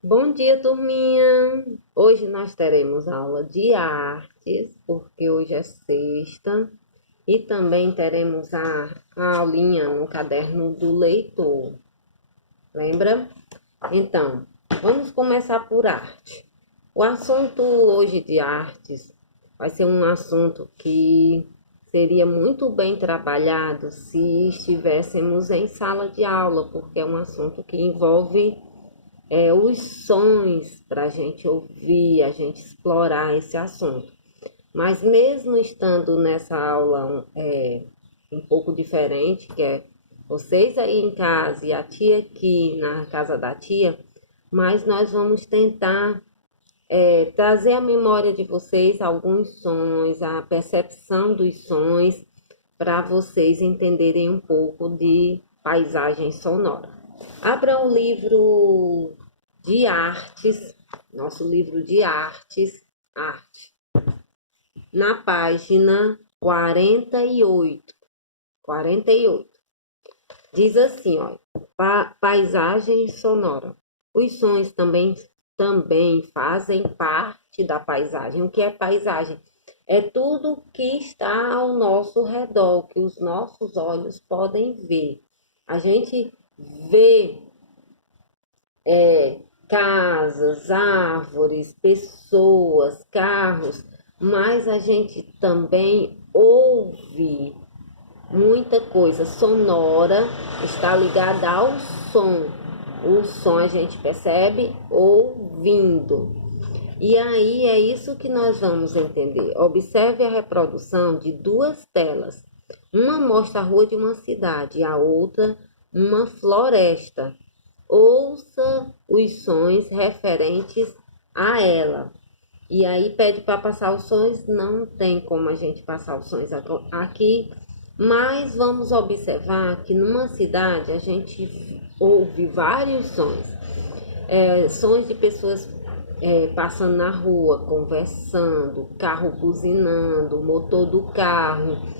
Bom dia, turminha! Hoje nós teremos aula de artes, porque hoje é sexta, e também teremos a aulinha no caderno do leitor, lembra? Então, vamos começar por arte. O assunto hoje de artes vai ser um assunto que seria muito bem trabalhado se estivéssemos em sala de aula, porque é um assunto que envolve os sons para a gente ouvir, a gente explorar esse assunto. Mas mesmo estando nessa aula um pouco diferente, que é vocês aí em casa e a tia aqui na casa da tia, mas nós vamos tentar trazer à memória de vocês alguns sons, a percepção dos sons, para vocês entenderem um pouco de paisagem sonora. Abra o livro de artes, nosso livro de artes, arte, na página 48. 48. Diz assim, ó, paisagem sonora. Os sons também fazem parte da paisagem. O que é paisagem? É tudo que está ao nosso redor, que os nossos olhos podem ver. A gente vê casas, árvores, pessoas, carros, mas a gente também ouve muita coisa sonora, está ligada ao som. O som a gente percebe ouvindo. E aí é isso que nós vamos entender. Observe a reprodução de duas telas. Uma mostra a rua de uma cidade, a outra uma floresta. Ouça os sons referentes a ela. E aí pede para passar os sons, não tem como a gente passar os sons aqui, mas vamos observar que numa cidade a gente ouve vários sons. Sons de pessoas passando na rua, conversando, carro buzinando, motor do carro,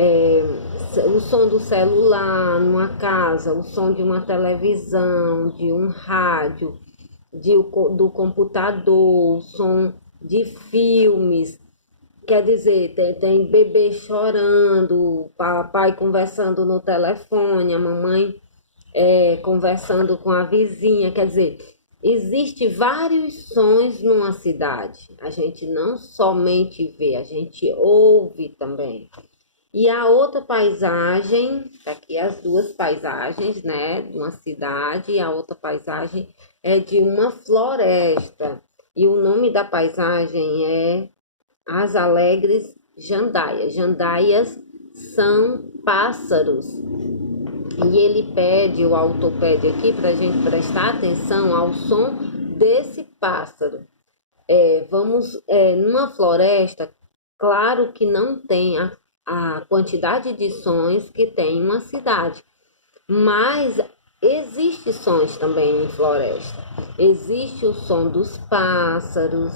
é, o som do celular numa casa, o som de uma televisão, de um rádio, do computador, o som de filmes. Quer dizer, tem bebê chorando, o papai conversando no telefone, a mamãe conversando com a vizinha. Quer dizer, existe vários sons numa cidade. A gente não somente vê, a gente ouve também. E a outra paisagem, tá aqui as duas paisagens, né, de uma cidade, e a outra paisagem é de uma floresta. E o nome da paisagem é As Alegres Jandaias. Jandaias são pássaros. E ele pede, o autor pede aqui para a gente prestar atenção ao som desse pássaro. Numa floresta, claro que não tem a quantidade de sons que tem uma cidade, mas existe sons também em floresta. Existe o som dos pássaros,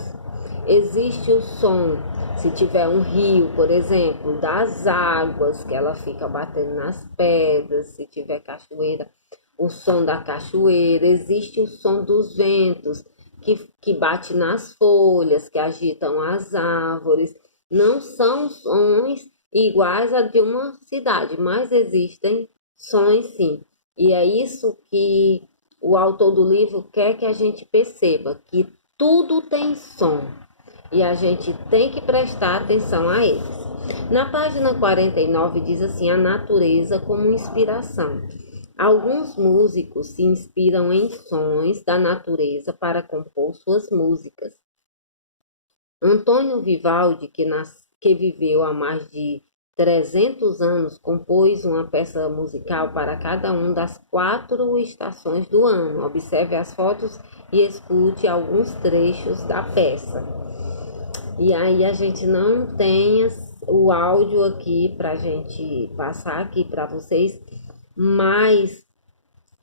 existe o som, se tiver um rio, por exemplo, das águas, que ela fica batendo nas pedras, se tiver cachoeira, o som da cachoeira, existe o som dos ventos, que bate nas folhas, que agitam as árvores. Não são sons iguais a de uma cidade, mas existem sons sim. E é isso que o autor do livro quer que a gente perceba, que tudo tem som e a gente tem que prestar atenção a eles. Na página 49 diz assim: a natureza como inspiração. Alguns músicos se inspiram em sons da natureza para compor suas músicas. Antônio Vivaldi, que viveu há mais de 300 anos, compôs uma peça musical para cada uma das 4 estações do ano. Observe as fotos e escute alguns trechos da peça. E aí a gente não tem o áudio aqui para a gente passar aqui para vocês, mas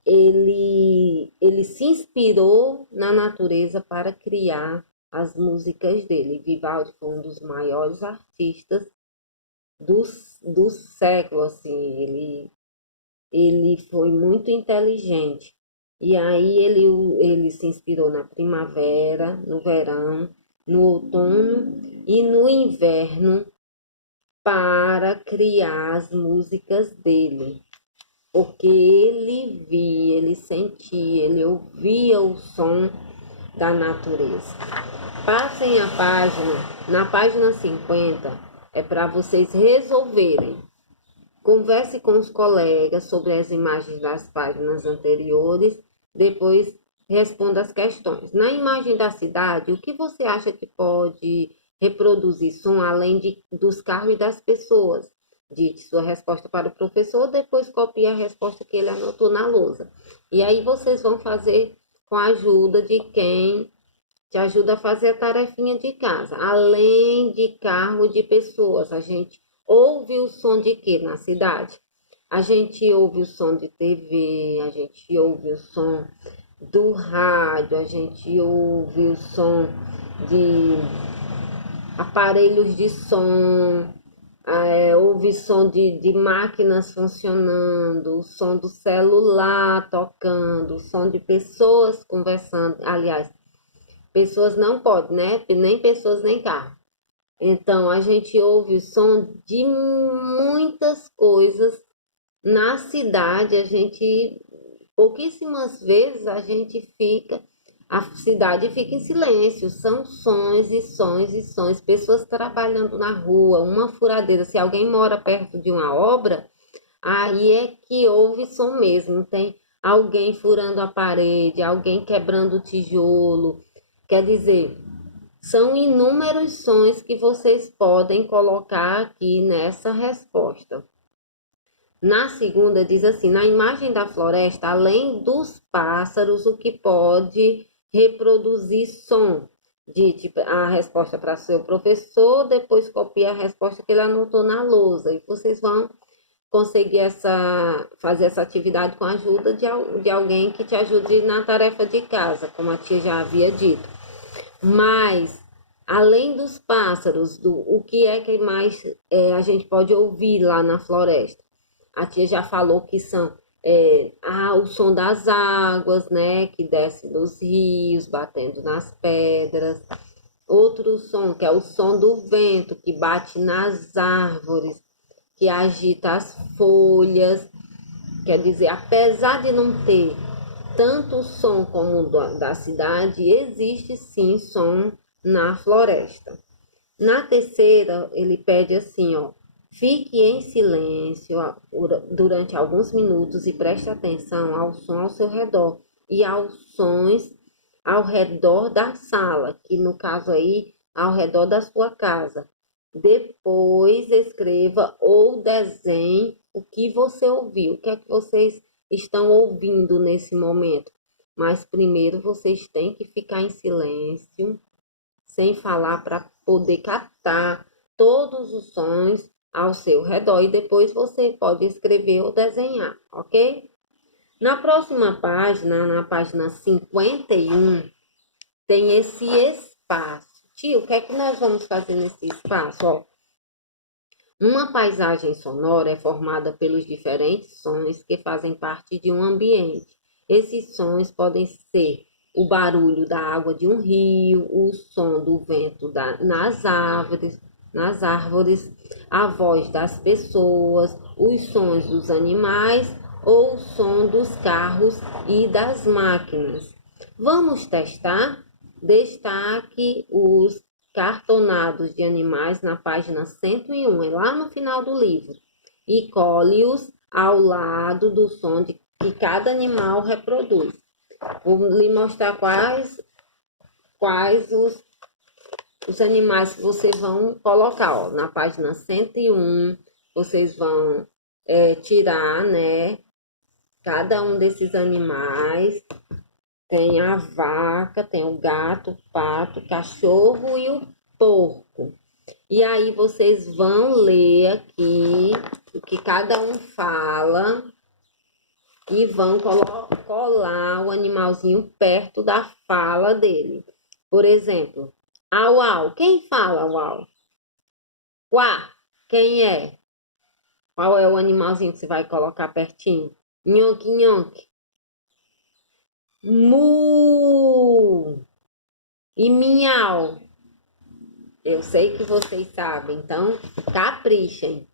ele se inspirou na natureza para criar as músicas dele. Vivaldi foi um dos maiores artistas do século, assim, ele foi muito inteligente. E aí ele se inspirou na primavera, no verão, no outono e no inverno para criar as músicas dele. Porque ele via, ele sentia, ele ouvia o som da natureza. Passem a página, na página 50, é para vocês resolverem. Converse com os colegas sobre as imagens das páginas anteriores, depois responda as questões. Na imagem da cidade, o que você acha que pode reproduzir som além dos carros e das pessoas? Dite sua resposta para o professor, depois copie a resposta que ele anotou na lousa. E aí vocês vão fazer com a ajuda de quem te ajuda a fazer a tarefinha de casa. Além de carro de pessoas, a gente ouve o som de quê na cidade? A gente ouve o som de TV, a gente ouve o som do rádio, a gente ouve o som de aparelhos de som, ouve som de máquinas funcionando, o som do celular tocando, o som de pessoas conversando. Aliás, pessoas não podem, né? Nem pessoas, nem carro. Então, a gente ouve o som de muitas coisas. Na cidade, pouquíssimas vezes a cidade fica em silêncio. São sons e sons e sons. Pessoas trabalhando na rua, uma furadeira. Se alguém mora perto de uma obra, aí é que ouve som mesmo. Tem alguém furando a parede, alguém quebrando o tijolo. Quer dizer, são inúmeros sons que vocês podem colocar aqui nessa resposta. Na segunda, diz assim: na imagem da floresta, além dos pássaros, o que pode reproduzir som? Dite a resposta para seu professor, depois copie a resposta que ele anotou na lousa. E vocês vão conseguir fazer essa atividade com a ajuda de alguém que te ajude na tarefa de casa, como a tia já havia dito. Mas, além dos pássaros, o que é que mais a gente pode ouvir lá na floresta? A tia já falou que são o som das águas, né, que desce dos rios, batendo nas pedras. Outro som, que é o som do vento, que bate nas árvores, que agita as folhas. Quer dizer, apesar de não ter tanto som como da cidade, existe sim som na floresta. Na terceira, ele pede assim, ó: fique em silêncio durante alguns minutos e preste atenção ao som ao seu redor e aos sons ao redor da sala, que no caso aí, ao redor da sua casa. Depois escreva ou desenhe o que você ouviu, o que é que vocês estão ouvindo nesse momento. Mas primeiro vocês têm que ficar em silêncio, sem falar, para poder captar todos os sons ao seu redor. E depois você pode escrever ou desenhar, ok? Na próxima página, na página 51, tem esse espaço. Tio, o que é que nós vamos fazer nesse espaço? Ó, uma paisagem sonora é formada pelos diferentes sons que fazem parte de um ambiente. Esses sons podem ser o barulho da água de um rio, o som do vento nas árvores, a voz das pessoas, os sons dos animais ou o som dos carros e das máquinas. Vamos testar? Destaque os cartonados de animais na página 101, é lá no final do livro, e cole-os ao lado do som que cada animal reproduz. Vou lhe mostrar quais os animais que vocês vão colocar. Ó. Na página 101, vocês vão tirar, né, cada um desses animais. Tem a vaca, tem o gato, o pato, o cachorro e o porco. E aí vocês vão ler aqui o que cada um fala e vão colar o animalzinho perto da fala dele. Por exemplo, au au, quem fala au au? Quá, quem é? Qual é o animalzinho que você vai colocar pertinho? Nhoque, nhoque. Mu e miau. Eu sei que vocês sabem, então caprichem.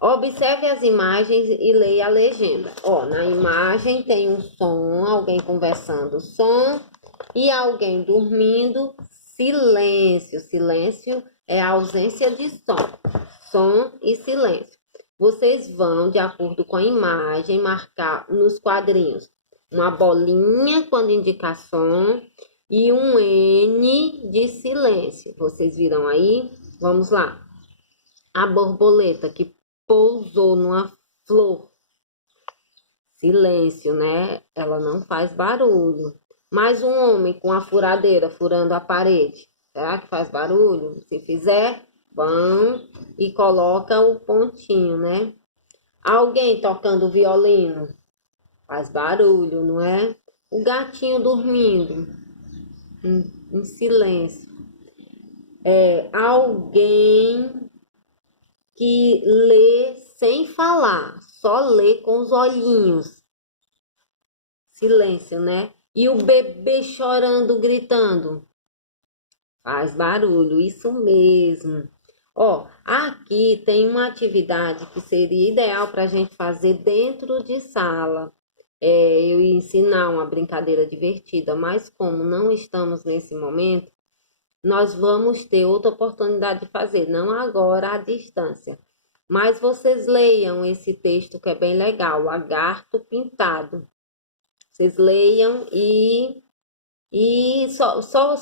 Observe as imagens e leia a legenda. Ó, na imagem tem um som, alguém conversando, som, e alguém dormindo, silêncio. Silêncio é a ausência de som. Som e silêncio. Vocês vão, de acordo com a imagem, marcar nos quadrinhos uma bolinha quando indicar som e um N de silêncio. Vocês viram aí? Vamos lá. A borboleta que pousou numa flor. Silêncio, né? Ela não faz barulho. Mais um homem com a furadeira furando a parede. Será que faz barulho? Se fizer, vão e coloca o pontinho, né? Alguém tocando violino. Faz barulho, não é? O gatinho dormindo em silêncio. Alguém que lê sem falar, só lê com os olhinhos. Silêncio, né? E o bebê chorando, gritando. Faz barulho, isso mesmo. Ó, aqui tem uma atividade que seria ideal para a gente fazer dentro de sala. Eu ia ensinar uma brincadeira divertida, mas como não estamos nesse momento, nós vamos ter outra oportunidade de fazer, não agora à distância. Mas vocês leiam esse texto que é bem legal, Lagarto Pintado. Vocês leiam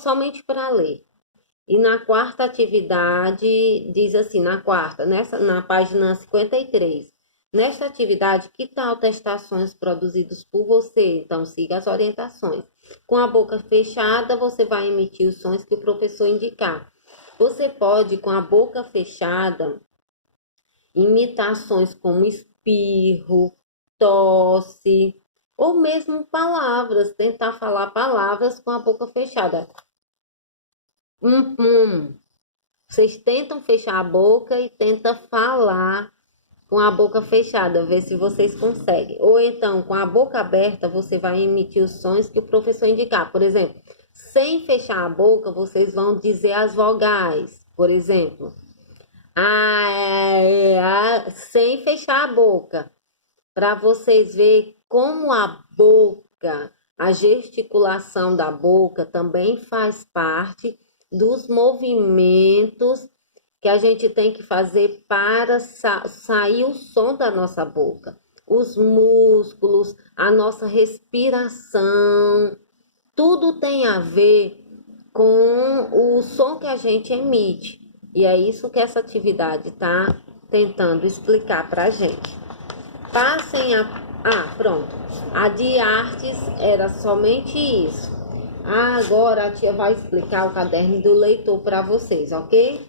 somente para ler. E na quarta atividade, diz assim, na página 53. Nesta atividade, que tal testações produzidas por você? Então, siga as orientações. Com a boca fechada, você vai emitir os sons que o professor indicar. Você pode, com a boca fechada, imitações como espirro, tosse, ou mesmo palavras, tentar falar palavras com a boca fechada. Vocês tentam fechar a boca e tentam falar com a boca fechada, ver se vocês conseguem. Ou então, com a boca aberta, você vai emitir os sons que o professor indicar. Por exemplo, sem fechar a boca, vocês vão dizer as vogais. Por exemplo, sem fechar a boca. Para vocês verem como a boca, a gesticulação da boca também faz parte dos movimentos que a gente tem que fazer para sair o som da nossa boca. Os músculos, a nossa respiração, tudo tem a ver com o som que a gente emite. E é isso que essa atividade está tentando explicar para a gente. Passem pronto. A de artes era somente isso. Agora a tia vai explicar o caderno do leitor para vocês, ok?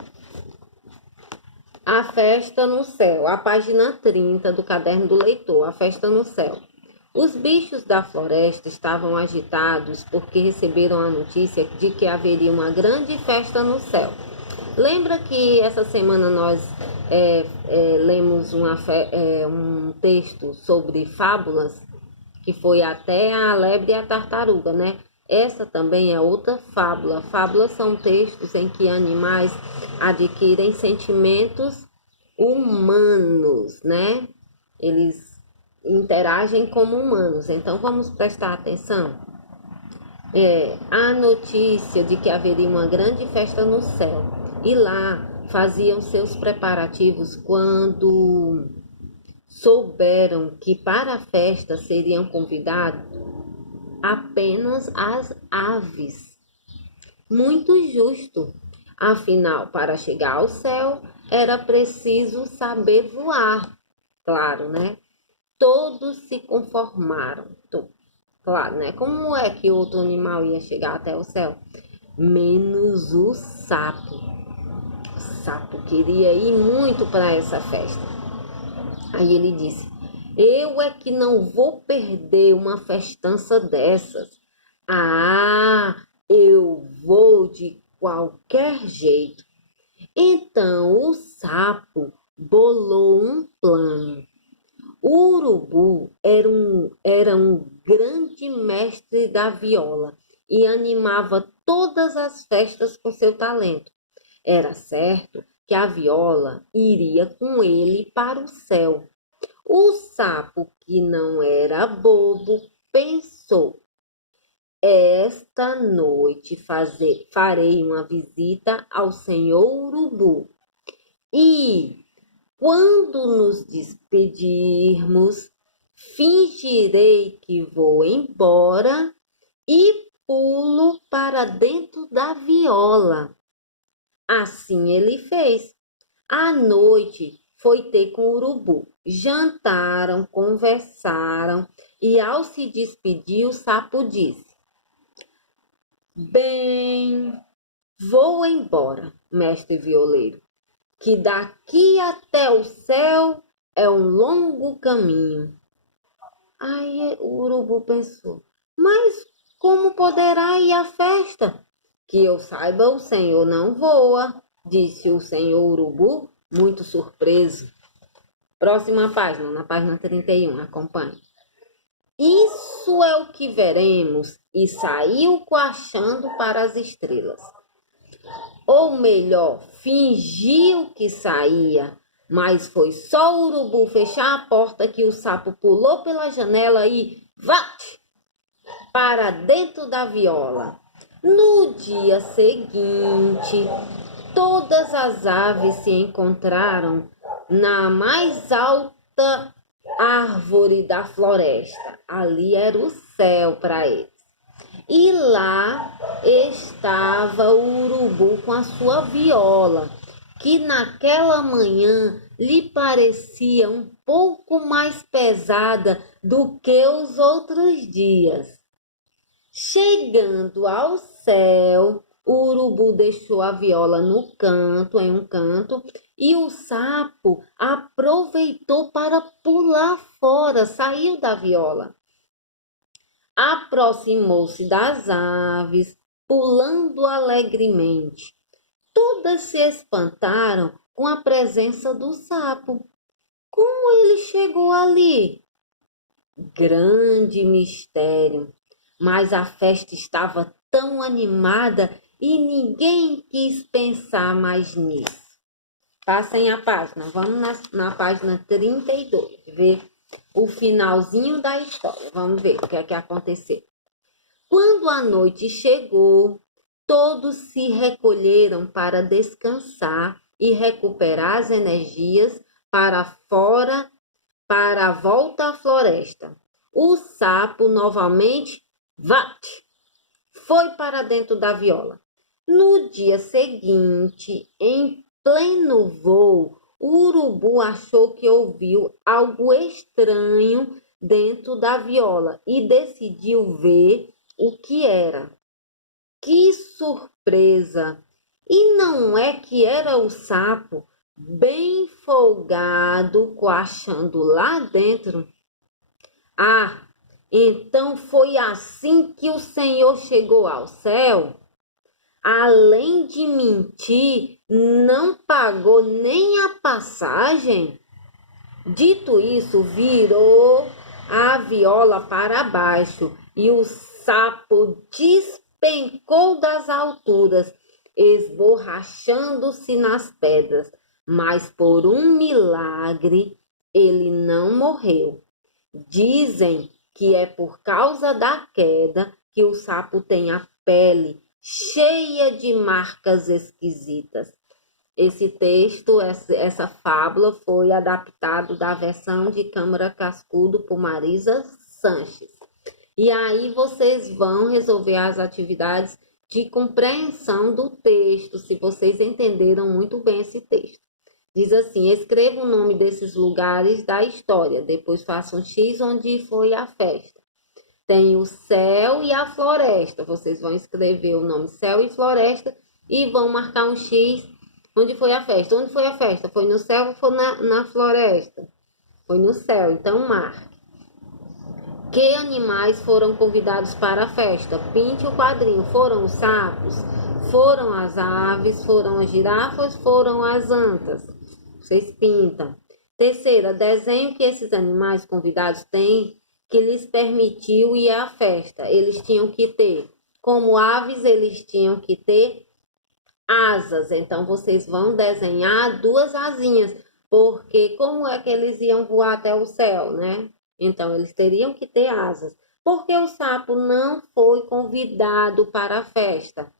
A festa no céu, a página 30 do caderno do leitor, a festa no céu. Os bichos da floresta estavam agitados porque receberam a notícia de que haveria uma grande festa no céu. Lembra que essa semana nós lemos um texto sobre fábulas, que foi até a lebre e a tartaruga, né? Essa também é outra fábula. Fábulas são textos em que animais adquirem sentimentos humanos, né? Eles interagem como humanos. Então, vamos prestar atenção. A notícia de que haveria uma grande festa no céu. E lá faziam seus preparativos quando souberam que para a festa seriam convidados apenas as aves. Muito justo. Afinal, para chegar ao céu, era preciso saber voar. Claro, né? Todos se conformaram. Claro, né? Como é que outro animal ia chegar até o céu? Menos o sapo. O sapo queria ir muito para essa festa. Aí ele disse: eu é que não vou perder uma festança dessas. Eu vou de qualquer jeito. Então o sapo bolou um plano. O urubu era um grande mestre da viola e animava todas as festas com seu talento. Era certo que a viola iria com ele para o céu. O sapo, que não era bobo, pensou: esta noite farei uma visita ao senhor urubu e, quando nos despedirmos, fingirei que vou embora e pulo para dentro da viola. Assim ele fez. À noite foi ter com o urubu. Jantaram, conversaram e, ao se despedir, o sapo disse: bem, vou embora, mestre violeiro, que daqui até o céu é um longo caminho. Aí o urubu pensou: mas como poderá ir à festa? Que eu saiba, o senhor não voa, disse o senhor urubu, muito surpreso. Próxima página, na página 31, acompanhe. Isso é o que veremos, e saiu coachando para as estrelas. Ou melhor, fingiu que saía, mas foi só o urubu fechar a porta que o sapo pulou pela janela e vate para dentro da viola. No dia seguinte, todas as aves se encontraram na mais alta árvore da floresta. Ali era o céu para eles. E lá estava o urubu com a sua viola, que naquela manhã lhe parecia um pouco mais pesada do que os outros dias. Chegando ao céu, o urubu deixou a viola em um canto, e o sapo aproveitou para pular fora, saiu da viola. Aproximou-se das aves, pulando alegremente. Todas se espantaram com a presença do sapo. Como ele chegou ali? Grande mistério. Mas a festa estava tão animada e ninguém quis pensar mais nisso. Passem a página. Vamos na página 32, ver o finalzinho da história. Vamos ver o que é que aconteceu. Quando a noite chegou, todos se recolheram para descansar e recuperar as energias para a volta à floresta. O sapo novamente foi para dentro da viola. No dia seguinte, em pleno voo, o urubu achou que ouviu algo estranho dentro da viola e decidiu ver o que era. Que surpresa! E não é que era o sapo, bem folgado, coachando lá dentro? Ah, então foi assim que o Senhor chegou ao céu? Além de mentir, não pagou nem a passagem? Dito isso, virou a viola para baixo e o sapo despencou das alturas, esborrachando-se nas pedras. Mas por um milagre ele não morreu. Dizem que é por causa da queda que o sapo tem a pele cheia de marcas esquisitas. Esse texto, essa fábula foi adaptado da versão de Câmara Cascudo por Marisa Sanches. E aí vocês vão resolver as atividades de compreensão do texto, se vocês entenderam muito bem esse texto. Diz assim: escreva o nome desses lugares da história, depois faça um X onde foi a festa. Tem o céu e a floresta. Vocês vão escrever o nome céu e floresta e vão marcar um X onde foi a festa. Onde foi a festa? Foi no céu ou foi na floresta? Foi no céu, então marque. Que animais foram convidados para a festa? Pinte o quadrinho. Foram os sapos? Foram as aves? Foram as girafas? Foram as antas? Vocês pintam. Terceira, desenho que esses animais convidados têm que lhes permitiu ir à festa. Eles tinham que ter, como aves, eles tinham que ter asas. Então, vocês vão desenhar 2 asinhas, porque como é que eles iam voar até o céu, né? Então, eles teriam que ter asas. Porque o sapo não foi convidado para a festa?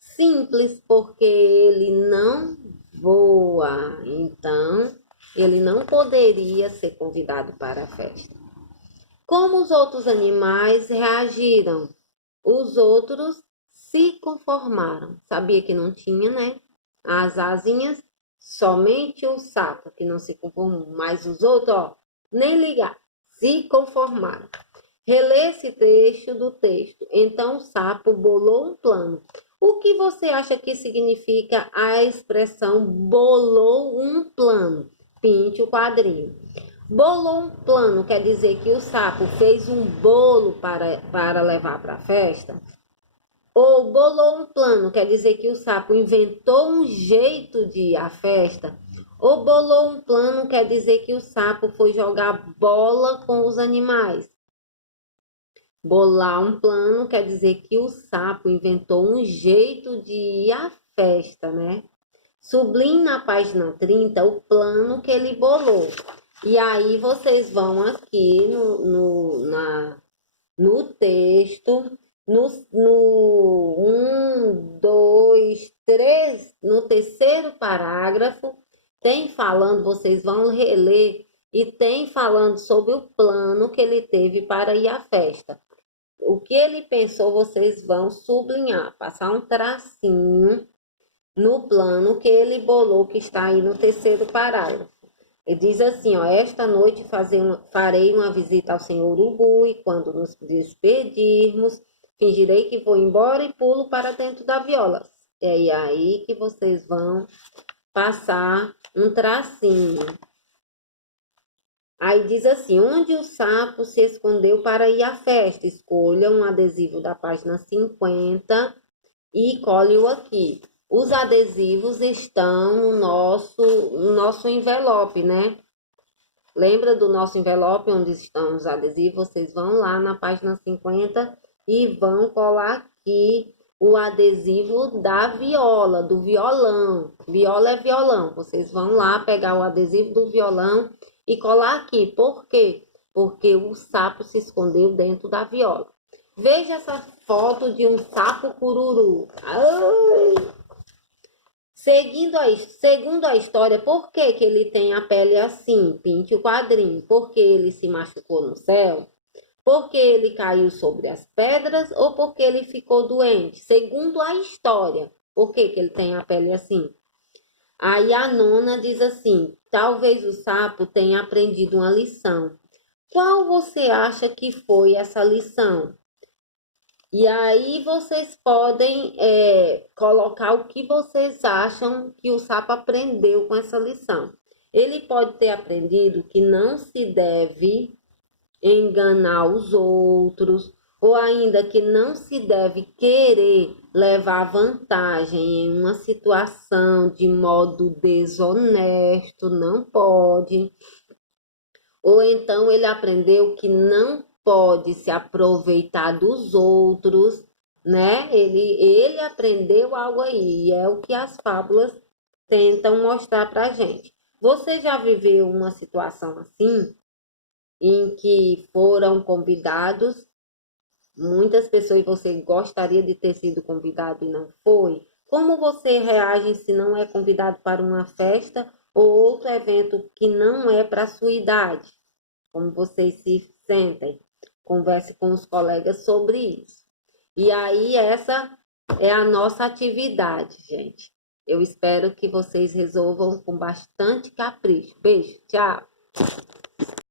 Simples, porque ele não voa. Então, ele não poderia ser convidado para a festa. Como os outros animais reagiram? Os outros se conformaram. Sabia que não tinha, né? As asinhas, somente o sapo que não se conformou. Mas os outros, ó, nem ligar, se conformaram. Relê esse trecho do texto. Então o sapo bolou um plano. O que você acha que significa a expressão bolou um plano? Pinte o quadrinho. Bolou um plano quer dizer que o sapo fez um bolo para levar para a festa? Ou bolou um plano quer dizer que o sapo inventou um jeito de ir à festa? Ou bolou um plano quer dizer que o sapo foi jogar bola com os animais? Bolar um plano quer dizer que o sapo inventou um jeito de ir à festa, né? Sublinhe na página 30 o plano que ele bolou. E aí vocês vão aqui no texto, no 1, 2, 3, no terceiro parágrafo, tem falando, vocês vão reler, e tem falando sobre o plano que ele teve para ir à festa. O que ele pensou, vocês vão sublinhar, passar um tracinho no plano que ele bolou, que está aí no terceiro parágrafo. Ele diz assim, ó, esta noite farei uma visita ao senhor Urubu e quando nos despedirmos, fingirei que vou embora e pulo para dentro da viola. É aí que vocês vão passar um tracinho. Aí diz assim, onde o sapo se escondeu para ir à festa? Escolha um adesivo da página 50 e cole-o aqui. Os adesivos estão no nosso envelope, né? Lembra do nosso envelope onde estão os adesivos? Vocês vão lá na página 50 e vão colar aqui o adesivo da viola, do violão. Viola é violão. Vocês vão lá pegar o adesivo do violão e colar aqui. Por quê? Porque o sapo se escondeu dentro da viola. Veja essa foto de um sapo cururu. Ai! Segundo a história, por que que ele tem a pele assim? Pinte o quadrinho. Porque ele se machucou no céu? Porque ele caiu sobre as pedras? Ou porque ele ficou doente? Segundo a história, por que que ele tem a pele assim? Aí a nona diz assim, talvez o sapo tenha aprendido uma lição. Qual você acha que foi essa lição? E aí vocês podem colocar o que vocês acham que o sapo aprendeu com essa lição. Ele pode ter aprendido que não se deve enganar os outros, ou ainda que não se deve querer levar vantagem em uma situação de modo desonesto, não pode. Ou então ele aprendeu que não pode se aproveitar dos outros, né? Ele aprendeu algo aí, e é o que as fábulas tentam mostrar pra gente. Você já viveu uma situação assim, em que foram convidados muitas pessoas e você gostaria de ter sido convidado e não foi? Como você reage se não é convidado para uma festa ou outro evento que não é para a sua idade? Como vocês se sentem? Converse com os colegas sobre isso. E aí, essa é a nossa atividade, gente. Eu espero que vocês resolvam com bastante capricho. Beijo, tchau!